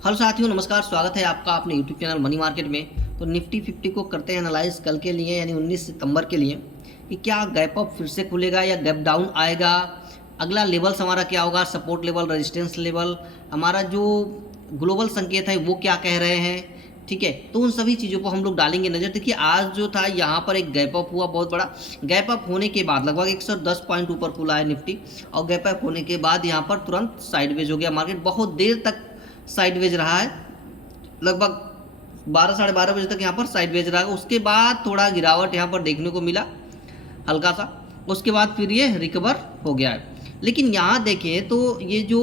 Hello साथियों, नमस्कार। स्वागत है आपका अपने यूट्यूब चैनल मनी मार्केट में। तो निफ्टी 50 को करते हैं एनालाइज कल के लिए, यानी 19 सितंबर के लिए, कि क्या गैप अप फिर से खुलेगा या गैप डाउन आएगा। अगला लेवल्स हमारा क्या होगा, सपोर्ट लेवल, रेजिस्टेंस लेवल, हमारा जो ग्लोबल संकेत है वो क्या कह रहे हैं। ठीक है, तो उन सभी चीज़ों को हम लोग डालेंगे नज़र। देखिए, आज जो था यहाँ पर एक गैप अप हुआ, बहुत बड़ा गैप अप होने के बाद लगभग 110 पॉइंट ऊपर खुला है निफ्टी, और गैप अप होने के बाद यहाँ पर तुरंत साइडवेज हो गया मार्केट। बहुत देर तक साइडवेज रहा है, लगभग 12 साढ़े 12 बजे तक यहाँ पर साइडवेज रहा है। उसके बाद थोड़ा गिरावट यहाँ पर देखने को मिला, हल्का सा। उसके बाद फिर ये रिकवर हो गया है। लेकिन यहाँ देखें तो ये जो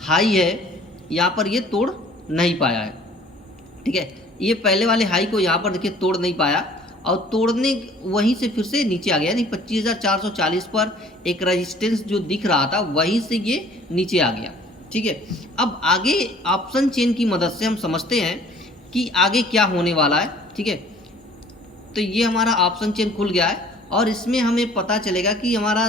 हाई है यहाँ पर ये तोड़ नहीं पाया है। ठीक है, ये पहले वाले हाई को यहाँ पर देखिए तोड़ नहीं पाया, और तोड़ने वहीं से फिर से नीचे आ गया। यानी 25,440 पर एक रेजिस्टेंस जो दिख रहा था वहीं से ये नीचे आ गया। ठीक है, अब आगे ऑप्शन चेन की मदद से हम समझते हैं कि आगे क्या होने वाला है। ठीक है, तो ये हमारा ऑप्शन चेन खुल गया है, और इसमें हमें पता चलेगा कि हमारा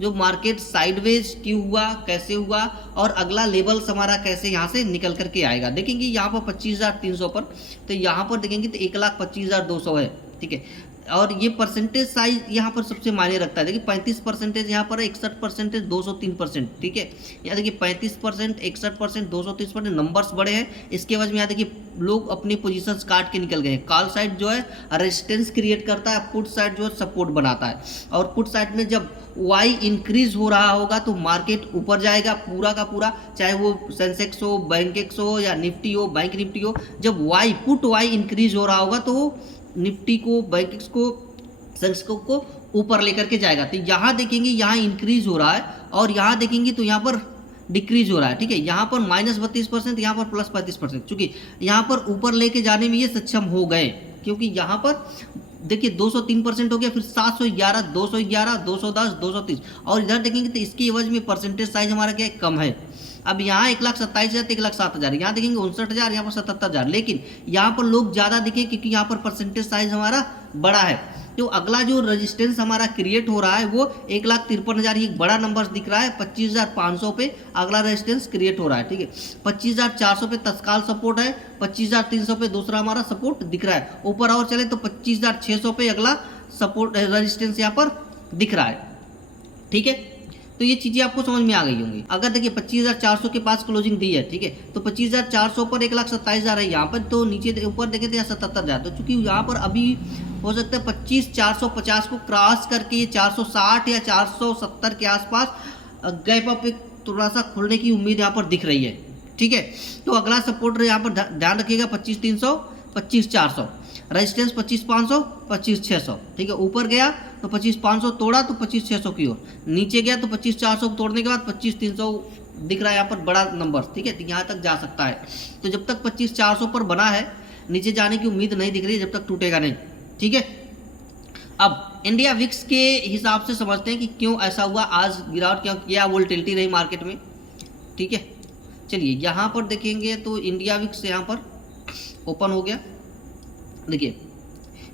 जो मार्केट साइडवेज क्यों हुआ, कैसे हुआ, और अगला लेवल्स हमारा कैसे यहाँ से निकल करके आएगा। देखेंगे यहाँ पर 25,300 पर, तो यहाँ पर देखेंगे तो 1,25,200 है। ठीक है, और ये परसेंटेज साइज यहाँ पर सबसे मायने रखता है। देखिए 35% यहाँ पर है, 61%, 203%। ठीक है, यहाँ देखिए 35%, 61%, 230%, नंबर्स बड़े हैं। इसके वजह में यहाँ देखिए लोग अपनी पोजीशंस काट के निकल गए हैं। कॉल साइड जो है रेजिस्टेंस क्रिएट करता है, पुट साइड जो है सपोर्ट बनाता है। और पुट साइड में जब वाई इंक्रीज हो रहा होगा तो मार्केट ऊपर जाएगा पूरा का पूरा, चाहे वो सेंसेक्स हो, बैंकेक्स हो, या निफ्टी हो, बैंक निफ्टी हो। जब वाई पुट वाई इंक्रीज हो रहा होगा तो निफ्टी को, बैंकिंग्स को, सेंसेक्स को ऊपर लेकर के जाएगा। तो यहाँ देखेंगे यहाँ इंक्रीज हो रहा है, और यहाँ देखेंगे तो यहाँ पर डिक्रीज हो रहा है। ठीक है, यहाँ पर -32%, यहाँ पर +35%। चूंकि यहाँ पर ऊपर लेके जाने में ये सक्षम हो गए, क्योंकि यहाँ पर देखिए 203% हो गया, फिर 711, 211, 210, 230, और इधर देखेंगे तो इसकी एवज में परसेंटेज साइज हमारा क्या है, कम है। अब यहाँ 1,27,000, 1,07,000, यहाँ देखेंगे 59,000, यहाँ पर 77,000। लेकिन यहाँ पर लोग ज़्यादा दिखे क्योंकि यहाँ पर परसेंटेज साइज हमारा बड़ा है। तो अगला जो रेजिस्टेंस हमारा क्रिएट हो रहा है वो 1,53,000, ये बड़ा नंबर दिख रहा है। 25,500 पे अगला रेजिस्टेंस क्रिएट हो रहा है। ठीक है, 25,400 पे तत्काल सपोर्ट है, 25,300 पे दूसरा हमारा सपोर्ट दिख रहा है। ऊपर और चले तो 25,600 पे अगला सपोर्ट रेजिस्टेंस यहाँ पर दिख रहा है। ठीक है, तो ये चीज़ें आपको समझ में आ गई होंगी। अगर देखिए 25,400 के पास क्लोजिंग दी है, ठीक है, तो 25,400 पर 1,27,000 है यहाँ पर, तो नीचे ऊपर देखें तो यहाँ 77,000। तो चूंकि यहाँ पर अभी हो सकता है 25,450 को क्रॉस करके ये 460 या 470 के आसपास गैप अप एक थोड़ा सा खुलने की उम्मीद यहाँ पर दिख रही है। ठीक है, तो अगला सपोर्ट यहाँ पर ध्यान रखिएगा 25,300, 25,400, रेजिस्टेंस 25,500, 25,600। ठीक है, ऊपर गया तो 25,500 तोड़ा तो 25,600 की ओर, नीचे गया तो 25,400 को तोड़ने के बाद 25,300 दिख रहा है यहाँ पर बड़ा नंबर। ठीक है, तो यहाँ तक जा सकता है। तो जब तक 25,400 पर बना है, नीचे जाने की उम्मीद नहीं दिख रही है, जब तक टूटेगा नहीं। ठीक है, अब इंडिया विक्स के हिसाब से समझते हैं कि क्यों ऐसा हुआ, आज गिरावट क्यों, क्या वोलेटिलिटी रही मार्केट में। ठीक है, चलिए यहाँ पर देखेंगे तो इंडिया विक्स यहाँ पर ओपन हो गया। देखिए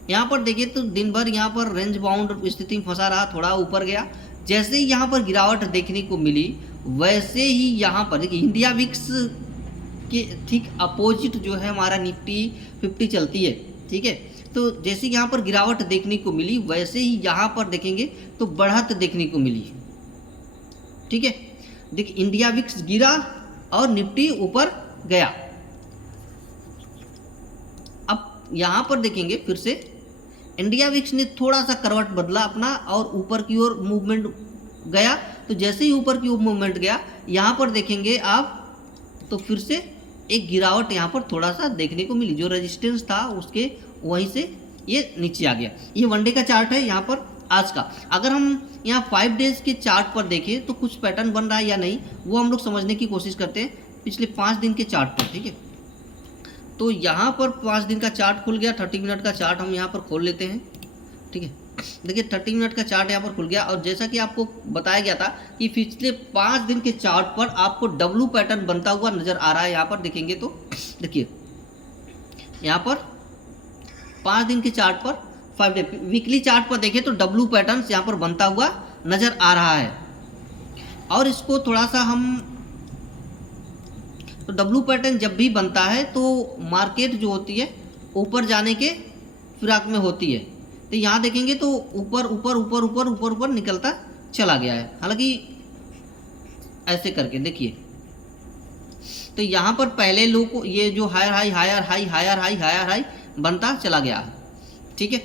यहाँ पर देखिए तो दिन भर यहाँ पर रेंज बाउंड स्थिति में फंसा रहा, थोड़ा ऊपर गया। जैसे ही यहाँ पर गिरावट देखने को मिली, वैसे ही यहाँ पर देखिए इंडिया विक्स के ठीक अपोजिट जो है हमारा निफ्टी 50 चलती है। ठीक है, तो जैसे यहाँ पर गिरावट देखने को मिली, वैसे ही यहाँ पर देखेंगे तो बढ़त देखने को मिली। ठीक है, देखिए इंडिया विक्स गिरा और निफ्टी ऊपर गया। अब यहाँ पर देखेंगे फिर से इंडिया विक्स ने थोड़ा सा करवट बदला अपना, और ऊपर की ओर मूवमेंट गया। तो जैसे ही ऊपर की ओर मूवमेंट गया, यहाँ पर देखेंगे आप तो फिर से एक गिरावट यहाँ पर थोड़ा सा देखने को मिली। जो रेजिस्टेंस था उसके वहीं से ये नीचे आ गया। ये वनडे का चार्ट है यहाँ पर आज का। अगर हम यहाँ 5 डेज के चार्ट पर देखें तो कुछ पैटर्न बन रहा है या नहीं, वो हम लोग समझने की कोशिश करते हैं पिछले 5 दिन के चार्ट पर। ठीक है, तो यहाँ पर 5 दिन का चार्ट खुल गया। 30 मिनट का चार्ट हम यहाँ पर खोल लेते हैं। ठीक है, देखिए 30 मिनट का चार्ट यहाँ पर खुल गया, और जैसा कि आपको बताया गया था कि पिछले 5 दिन के चार्ट पर आपको डब्लू पैटर्न बनता हुआ नजर आ रहा है। यहाँ पर देखेंगे तो देखिए यहाँ पर 5 दिन के चार्ट पर, 5 डे वीकली चार्ट पर देखें तो डब्लू पैटर्न यहाँ पर बनता हुआ नजर आ रहा है। और इसको थोड़ा सा हम तो डब्लू पैटर्न जब भी बनता है तो मार्केट जो होती है ऊपर जाने के फिराक में होती है। तो यहाँ देखेंगे तो ऊपर ऊपर ऊपर ऊपर ऊपर ऊपर निकलता चला गया है, हालांकि ऐसे करके देखिए। तो यहाँ पर पहले लो को ये जो higher high higher high higher high higher high बनता चला गया है, ठीक है।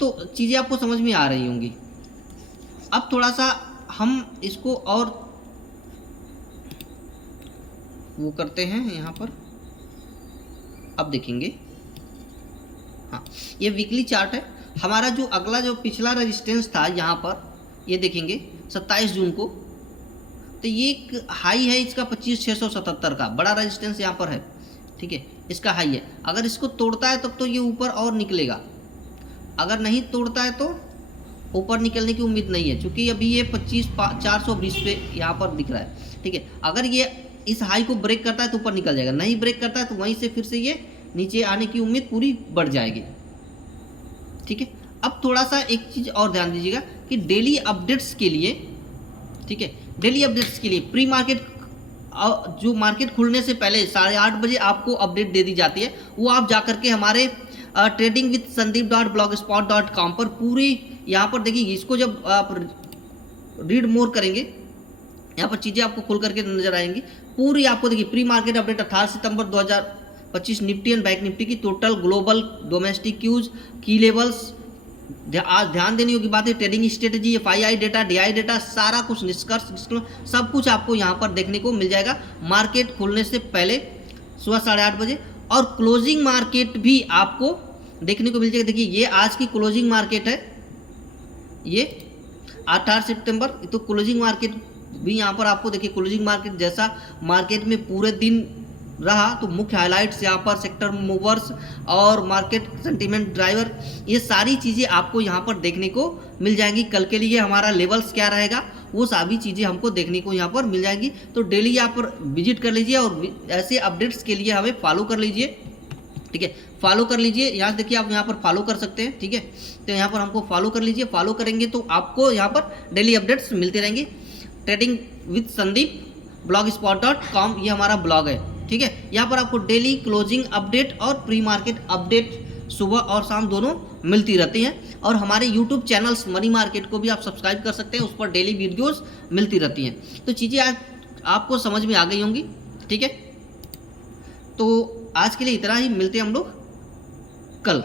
तो चीज़ें आपको समझ में आ रही होंगी। अब थोड़ा सा हम इसको और वो करते हैं यहाँ पर। अब देखेंगे, हाँ ये वीकली चार्ट है हमारा। जो अगला जो पिछला रेजिस्टेंस था यहाँ पर, ये देखेंगे 27 जून को, तो ये एक हाई है इसका 25,677 का, बड़ा रेजिस्टेंस यहाँ पर है, ठीक है, इसका हाई है। अगर इसको तोड़ता है तब तो ये ऊपर और निकलेगा, अगर नहीं तोड़ता है तो ऊपर निकलने की उम्मीद नहीं है, क्योंकि अभी ये 25,420 पे यहाँ पर दिख रहा है, ठीक है। अगर ये इस हाई को ब्रेक करता है तो ऊपर निकल जाएगा, नहीं ब्रेक करता है तो वहीं से फिर से ये नीचे आने की उम्मीद पूरी बढ़ जाएगी, ठीक है। अब थोड़ा सा एक चीज़ और ध्यान दीजिएगा कि डेली अपडेट्स के लिए, ठीक है, डेली अपडेट्स के लिए प्री मार्केट जो मार्केट खुलने से पहले 8:30 बजे आपको अपडेट दे दी जाती है, वो आप जा करके हमारे tradingwithsandeep.blogspot.com पर पूरी यहाँ पर देखिए। इसको जब आप रीड मोर करेंगे, यहाँ पर चीज़ें आपको खुल करके नजर आएंगी पूरी। आपको देखिए प्री मार्केट अपडेट 18 सितंबर 2025 निफ्टी एंड बैंक निफ्टी की टोटल ग्लोबल डोमेस्टिक क्यूज, की लेवल्स, ध्यान देने की बात है, trading strategy, FII data, DI data, सारा कुछ निष्कर्ष सब कुछ आपको यहाँ पर देखने को मिल जाएगा मार्केट खुलने से पहले सुबह 8:30 बजे। और क्लोजिंग मार्केट भी आपको देखने को मिल जाएगा। देखिए ये आज की क्लोजिंग मार्केट है, ये 18 सितंबर, तो क्लोजिंग मार्केट भी यहाँ पर आपको देखिए। क्लोजिंग मार्केट जैसा मार्केट में पूरे दिन रहा, तो मुख्य हाइलाइट्स यहाँ पर सेक्टर मूवर्स और मार्केट सेंटीमेंट ड्राइवर, ये सारी चीज़ें आपको यहाँ पर देखने को मिल जाएंगी। कल के लिए हमारा लेवल्स क्या रहेगा वो सभी चीज़ें हमको देखने को यहाँ पर मिल जाएंगी। तो डेली यहाँ पर विजिट कर लीजिए और ऐसे अपडेट्स के लिए हमें फॉलो कर लीजिए, ठीक है, फॉलो कर लीजिए। यहाँ देखिए आप यहाँ पर फॉलो कर सकते हैं, ठीक है। तो यहाँ पर हमको फॉलो कर लीजिए, फॉलो करेंगे तो आपको यहाँ पर डेली अपडेट्स मिलते रहेंगे। ट्रेडिंग विद संदीप blogspot.com ये हमारा ब्लॉग है, ठीक है। यहाँ पर आपको डेली क्लोजिंग अपडेट और प्री मार्केट अपडेट सुबह और शाम दोनों मिलती रहती हैं। और हमारे यूट्यूब चैनल्स मनी मार्केट को भी आप सब्सक्राइब कर सकते हैं, उस पर डेली वीडियोस मिलती रहती हैं। तो चीज़ें आज आपको समझ में आ गई होंगी, ठीक है। तो आज के लिए इतना ही, मिलते हैं हम लोग कल।